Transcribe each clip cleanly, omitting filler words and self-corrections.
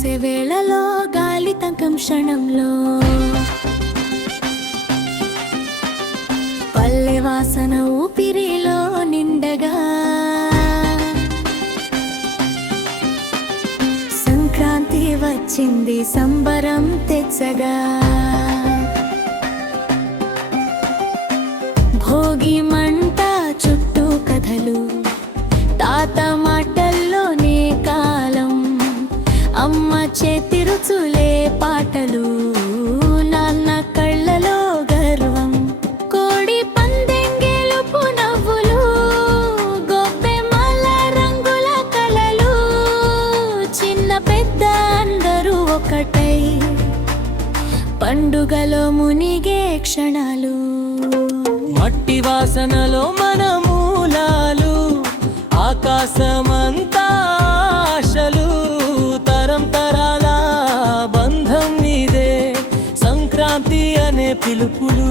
పూసే వేళలో గాలి తంకం క్షణంలో పల్లె వాసన ఊపిరిలో నిండగా సంక్రాంతి వచ్చింది సంబరం తెచ్చగా భోగి మంట చుట్టూ కథలు తాత మాటల్లోనే కాలం అమ్మ చేతి రుచులే పాటలు నాన్న కళ్ళలో గర్వం కోడి పందెంగెలుపు నవ్వులు గొప్పెమ్మల రంగుల కళలు చిన్న పెద్ద అందరూ ఒకటై పండుగలో మునిగే క్షణాలు మట్టి వాసనలో మన మూలాలు ఆకాశమంతా ఆశలు తరం తరాల బంధం ఇదే సంక్రాంతి అనే పిలుపులు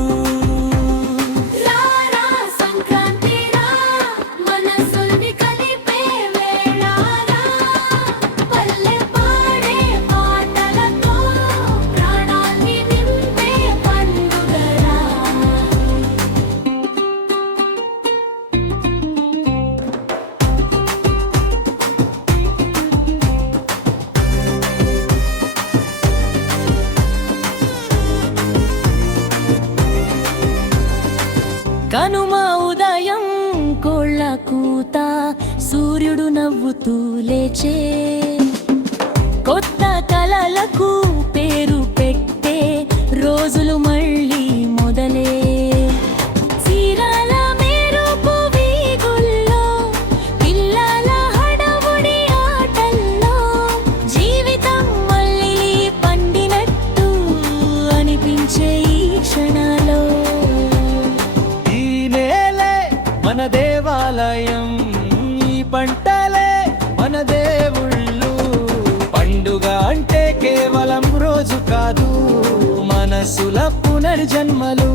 కనుమ ఉదయం కోళ్ళ కూత సూర్యుడు నవ్వుతూ లేచే కొత్త కలలకు పేరు పెట్టే రోజులు మళ్ళీ మొదలే చీరాల మెరుపు వీగుల్లో పిల్లల హడావుడి ఆటల్లో జీవితం మళ్ళీ పండినట్టు అనిపించే ఈ క్షణాలో మన దేవాలయం ఈ పంటలే మన దేవుళ్ళు పండుగ అంటే కేవలం రోజు కాదు మనసుల పునర్జన్మలు